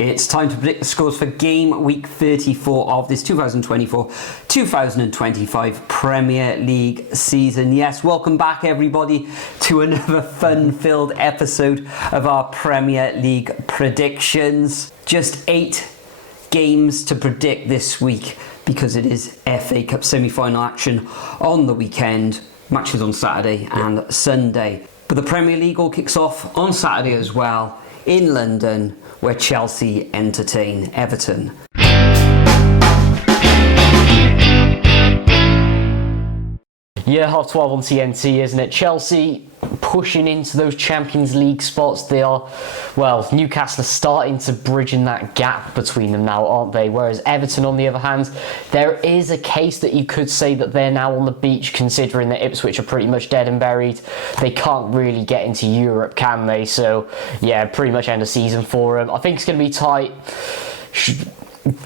It's time to predict the scores for game week 34 of this 2024-2025 Premier League season. Yes, welcome back everybody to another fun-filled episode of our Premier League predictions. Just 8 games to predict this week because it is FA Cup semi-final action on the weekend. Matches on Saturday and Sunday. But the Premier League all kicks off on Saturday as well in London, where Chelsea entertain Everton. Yeah, 12:30 on TNT, isn't it? Chelsea pushing into those Champions League spots. They are, well, Newcastle are starting to bridge in that gap between them now, aren't they? Whereas Everton, on the other hand, there is a case that you could say that they're now on the beach, considering that Ipswich are pretty much dead and buried. They can't really get into Europe, can they? So, yeah, pretty much end of season for them. I think it's going to be tight.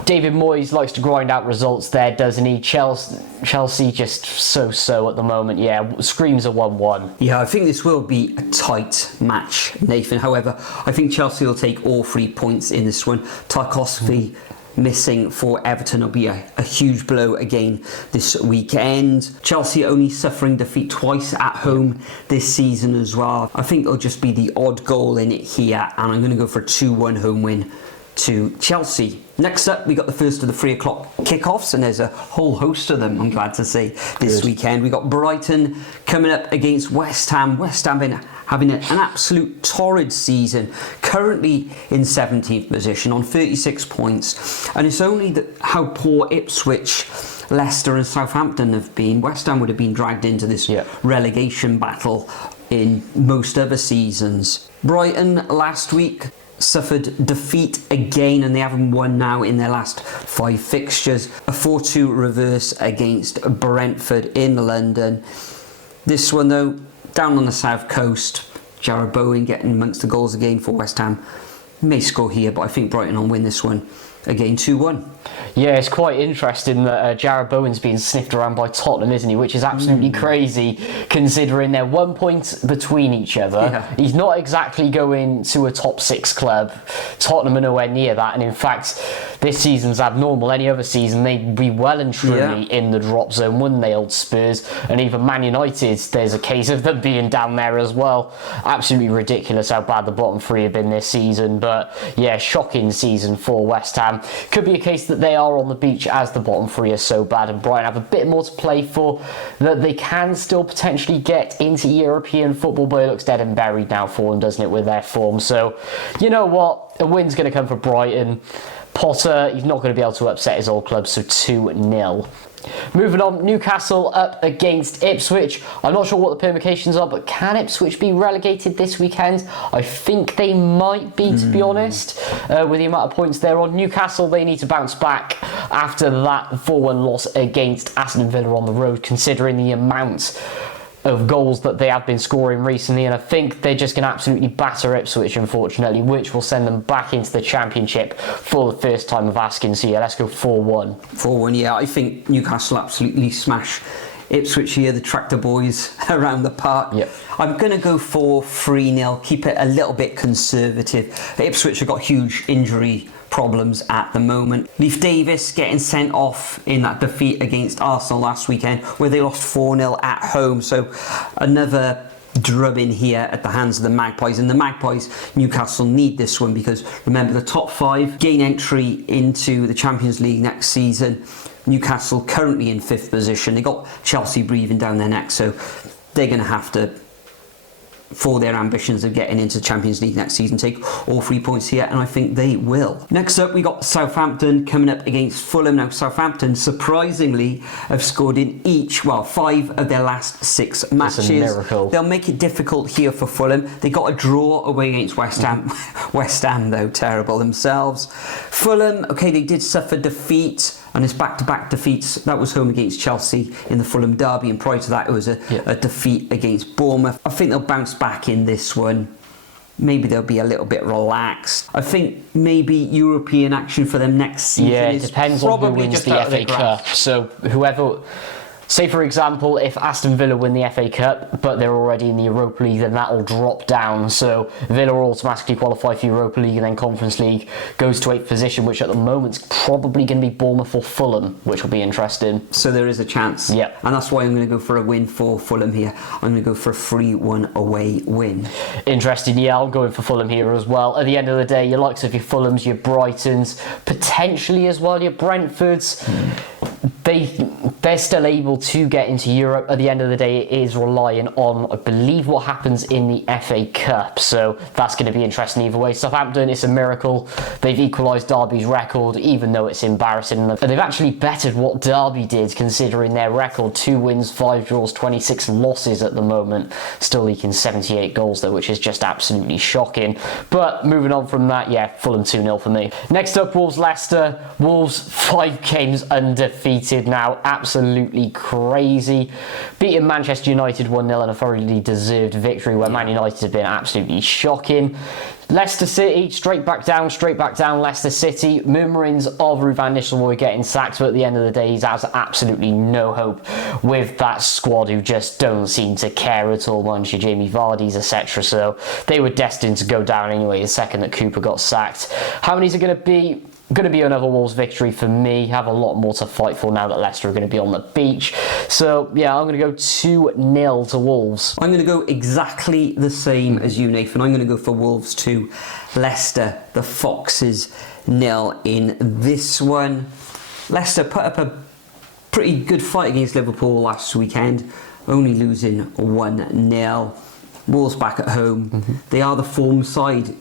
David Moyes likes to grind out results there, doesn't he? Chelsea just so-so at the moment. Yeah, screams a 1-1. Yeah, I think this will be a tight match, Nathan. However, I think Chelsea will take all 3 points in this one. Tarkowski missing for Everton will be a huge blow again this weekend. Chelsea only suffering defeat twice at home this season as well. I think it'll just be the odd goal in it here, and I'm going to go for a 2-1 home win to Chelsea. Next up, we got the first of the 3 o'clock kickoffs, and there's a whole host of them, I'm glad to say, this weekend. We got Brighton coming up against West Ham. West Ham been having an absolute torrid season, currently in 17th position on 36 points, and it's only how poor Ipswich, Leicester and Southampton have been. West Ham would have been dragged into this relegation battle in most other seasons. Brighton last week suffered defeat again, and they haven't won now in their last 5 fixtures. A 4-2 reverse against Brentford in London. This one though, down on the south coast, Jarrod Bowen getting amongst the goals again for West Ham. May score here, but I think Brighton will win this one again 2-1. Yeah, it's quite interesting that Jarrod Bowen's being sniffed around by Tottenham, isn't he? Which is absolutely crazy, considering they're 1 point between each other. Yeah. He's not exactly going to a top 6 club. Tottenham are nowhere near that, and in fact, this season's abnormal. Any other season, they'd be well and truly in the drop zone, wouldn't they, old Spurs? And even Man United, there's a case of them being down there as well. Absolutely ridiculous how bad the bottom 3 have been this season. But yeah, shocking season for West Ham. Could be a case that they are on the beach as the bottom 3 are so bad, and Brighton have a bit more to play for, that they can still potentially get into European football, but it looks dead and buried now for them, doesn't it, with their form? So, you know what? A win's going to come for Brighton. Potter, he's not going to be able to upset his old club, so 2-0. Moving on, Newcastle up against Ipswich. I'm not sure what the permutations are, but can Ipswich be relegated this weekend? I think they might be, to be honest, with the amount of points they're on. Newcastle, they need to bounce back after that 4-1 loss against Aston Villa on the road, considering the amount of goals that they have been scoring recently, and I think they're just going to absolutely batter Ipswich, unfortunately, which will send them back into the Championship for the first time of asking. So yeah, let's go 4-1. 4-1, yeah. I think Newcastle absolutely smash Ipswich here, the tractor boys around the park. Yep. I'm going to go for 3-0, keep it a little bit conservative. Ipswich have got huge injury problems at the moment. Leif Davis getting sent off in that defeat against Arsenal last weekend, where they lost 4-0 at home. So another drubbing here at the hands of the Magpies. And the Magpies, Newcastle need this one, because remember, the top 5 gain entry into the Champions League next season. Newcastle currently in 5th position. They got Chelsea breathing down their neck, so they're going to have to, for their ambitions of getting into the Champions League next season, take all 3 points here, and I think they will. Next up, we got Southampton coming up against Fulham. Now, Southampton, surprisingly, have scored in 5 of their last 6 matches. That's a miracle. They'll make it difficult here for Fulham. They got a draw away against West Ham. West Ham, though, terrible themselves. Fulham, okay, they did suffer defeat, and it's back-to-back defeats. That was home against Chelsea in the Fulham derby, and prior to that it was a defeat against Bournemouth. I think they'll bounce back in this one. Maybe they'll be a little bit relaxed. I think maybe European action for them next season. Yeah, it depends on who wins the FA Cup. So whoever Say, for example, if Aston Villa win the FA Cup, but they're already in the Europa League, then that will drop down. So Villa will automatically qualify for Europa League, and then Conference League goes to 8th position, which at the moment is probably going to be Bournemouth or Fulham, which will be interesting. So there is a chance. Yeah. And that's why I'm going to go for a win for Fulham here. I'm going to go for a 3-1 away win. Interesting, yeah, I'm going for Fulham here as well. At the end of the day, your likes of your Fulhams, your Brightons, potentially as well your Brentfords, they're still able to get into Europe. At the end of the day, it is relying on, I believe, what happens in the FA Cup. So that's going to be interesting either way. Southampton, it's a miracle. They've equalised Derby's record, even though it's embarrassing. And they've actually bettered what Derby did, considering their record: 2 wins, 5 draws, 26 losses at the moment. Still leaking 78 goals, though, which is just absolutely shocking. But moving on from that, yeah, Fulham 2-0 for me. Next up, Wolves-Leicester. Wolves, 5 games undefeated now. Absolutely crazy. Beating Manchester United 1-0 in a thoroughly deserved victory, where Man United have been absolutely shocking. Leicester City, straight back down, Leicester City. Murmurings of Ruud van Nistelrooy getting sacked, but at the end of the day, he has absolutely no hope with that squad, who just don't seem to care at all, bunch of Jamie Vardy's, etc. So they were destined to go down anyway the second that Cooper got sacked. How many is it going to be? Going to be another Wolves victory for me. Have a lot more to fight for now that Leicester are going to be on the beach. So yeah, I'm going to go 2-0 to Wolves. I'm going to go exactly the same as you, Nathan. I'm going to go for Wolves 2, Leicester, the Foxes 0 in this one. Leicester put up a pretty good fight against Liverpool last weekend, only losing 1-0. Wolves back at home. They are the form side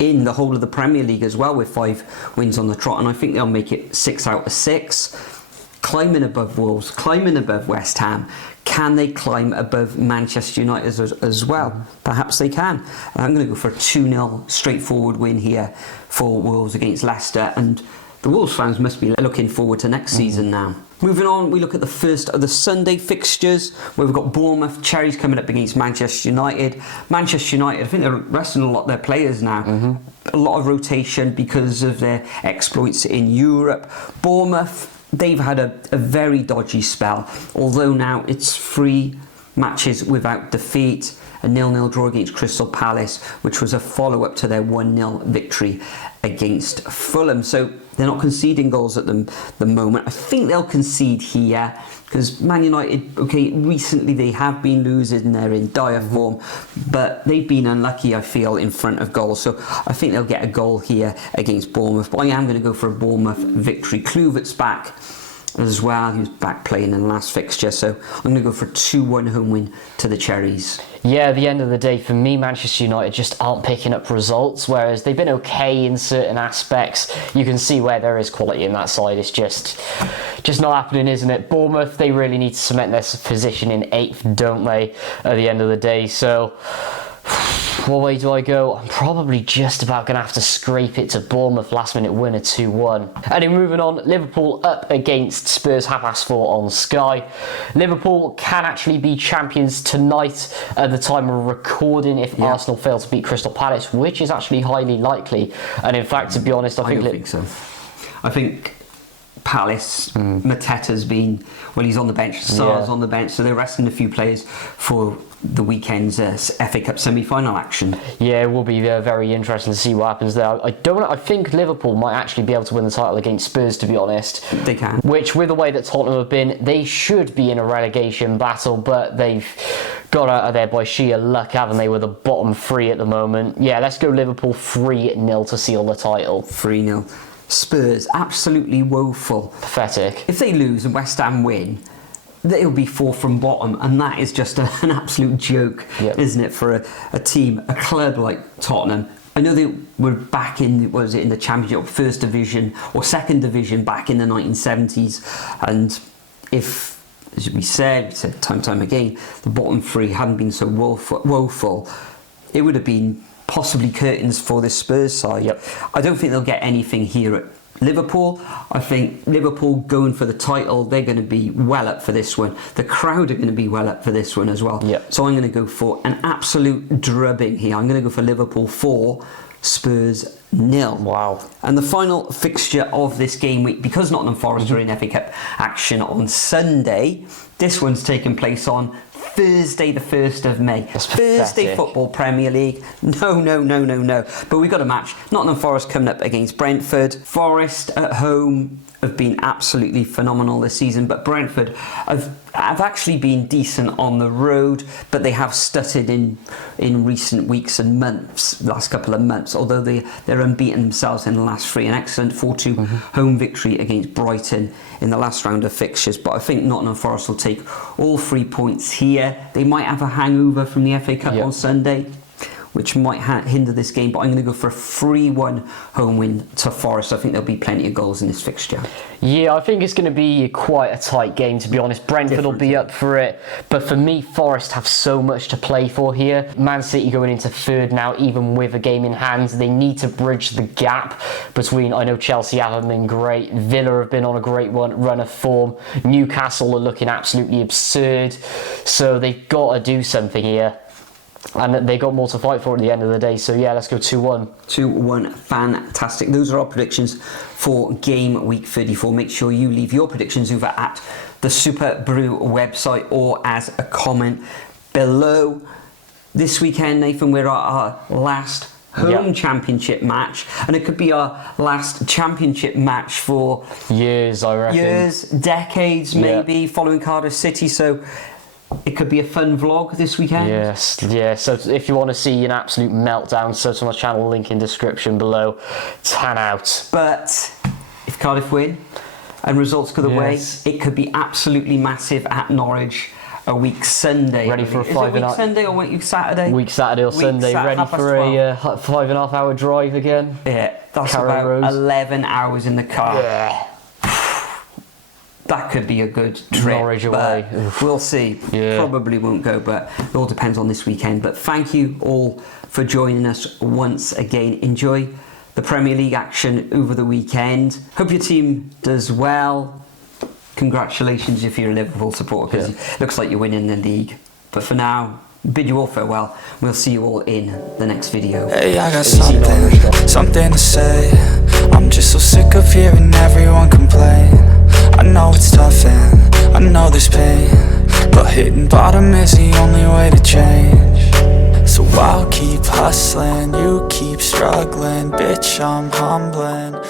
in the whole of the Premier League as well, with 5 wins on the trot, and I think they'll make it 6 out of 6. Climbing above Wolves, climbing above West Ham. Can they climb above Manchester United as well? Perhaps they can. I'm going to go for a 2-0 straightforward win here for Wolves against Leicester, and the Wolves fans must be looking forward to next season now. Moving on, we look at the first of the Sunday fixtures, where we've got Bournemouth Cherries coming up against Manchester United. Manchester United, I think they're resting a lot of their players now. A lot of rotation because of their exploits in Europe. Bournemouth, they've had a very dodgy spell, although now it's 3 matches without defeat. A 0-0 draw against Crystal Palace, which was a follow-up to their 1-0 victory against Fulham. So they're not conceding goals at the moment. I think they'll concede here, because Man United, okay, recently they have been losing, they're in dire form, but they've been unlucky, I feel, in front of goals. So I think they'll get a goal here against Bournemouth. But I am going to go for a Bournemouth victory. Kluivert's back as well. He was back playing in the last fixture, so I'm going to go for a 2-1 home win to the Cherries. Yeah, at the end of the day, for me, Manchester United just aren't picking up results, whereas they've been okay in certain aspects. You can see where there is quality in that side. It's just not happening, isn't it? Bournemouth, they really need to cement their position in 8th, don't they, at the end of the day? So what way do I go? I'm probably just about going to have to scrape it to Bournemouth. Last minute winner 2-1. And then moving on, Liverpool up against Spurs 4:30 on Sky. Liverpool can actually be champions tonight at the time of recording if Arsenal fail to beat Crystal Palace, which is actually highly likely. And in fact, to be honest, I don't think so. I think Palace, Mateta's been, well, he's on the bench, Sarr's on the bench, so they're resting a few players for the weekend's FA Cup semi-final action. Yeah, it will be very interesting to see what happens there. I think Liverpool might actually be able to win the title against Spurs, to be honest. They can. Which, with the way that Tottenham have been, they should be in a relegation battle, but they've got out of there by sheer luck, haven't they, with the bottom 3 at the moment. Yeah, let's go Liverpool 3-0 to seal the title. 3-0. Spurs, absolutely woeful. Pathetic. If they lose and West Ham win, they'll be 4th from bottom, and that is just an absolute joke, isn't it, for a team, a club like Tottenham. I know they were back in, in the Championship, 1st Division or 2nd Division back in the 1970s, and if, as we said time and time again, the bottom 3 hadn't been so woeful, it would have been possibly curtains for this Spurs side. I don't think they'll get anything here at Liverpool. I think Liverpool going for the title, they're going to be well up for this one. The crowd are going to be well up for this one as well. So I'm going to go for an absolute drubbing here. I'm going to go for Liverpool 4, Spurs 0. Wow. And the final fixture of this game week, because Nottingham Forest are in FA Cup action on Sunday, This one's taking place on Thursday the 1st of May. Thursday pathetic. Football Premier League. No. But we've got a match. Nottingham Forest coming up against Brentford. Forest at home have been absolutely phenomenal this season, but Brentford have actually been decent on the road, but they have stuttered in recent weeks and months, last couple of months, although they're unbeaten themselves in the last three. An excellent 4-2 home victory against Brighton in the last round of fixtures, but I think Nottingham Forest will take all 3 points here. They might have a hangover from the FA Cup on Sunday, which might hinder this game, but I'm going to go for a 3-1 home win to Forest. I think there'll be plenty of goals in this fixture. Yeah, I think it's going to be quite a tight game, to be honest. Brentford will be up for it, but for me, Forest have so much to play for here. Man City going into third now, even with a game in hand. They need to bridge the gap between, I know Chelsea haven't been great, Villa have been on a great run of form, Newcastle are looking absolutely absurd, so they've got to do something here. And they got more to fight for at the end of the day. So yeah, let's go 2-1. 2-1, fantastic. Those are our predictions for game week 34. Make sure you leave your predictions over at the Superbru website or as a comment below. This weekend, Nathan, we're at our last home championship match, and it could be our last championship match for years, I reckon. Years, decades maybe, following Cardiff City. So it could be a fun vlog this weekend. Yes, yeah. So if you want to see an absolute meltdown, search on my channel, link in description below. 10 out. But if Cardiff win and results go the way, it could be absolutely massive at Norwich a week Sunday. Ready for a Is it week Sunday or week Saturday? Week Saturday or Sunday. Ready for a 5.5 hour drive again. Yeah, that's Carrow about Road. 11 hours in the car. Yeah. That could be a good trip. Norwich away. We'll see. Yeah. Probably won't go, but it all depends on this weekend. But thank you all for joining us once again. Enjoy the Premier League action over the weekend. Hope your team does well. Congratulations if you're a Liverpool supporter, because it looks like you're winning the league. But for now, bid you all farewell. We'll see you all in the next video. Hey, I got something to say. I'm just so sick of hearing everyone complain. I know it's tough and I know there's pain, but hitting bottom is the only way to change. So I'll keep hustling, you keep struggling, bitch, I'm humbling.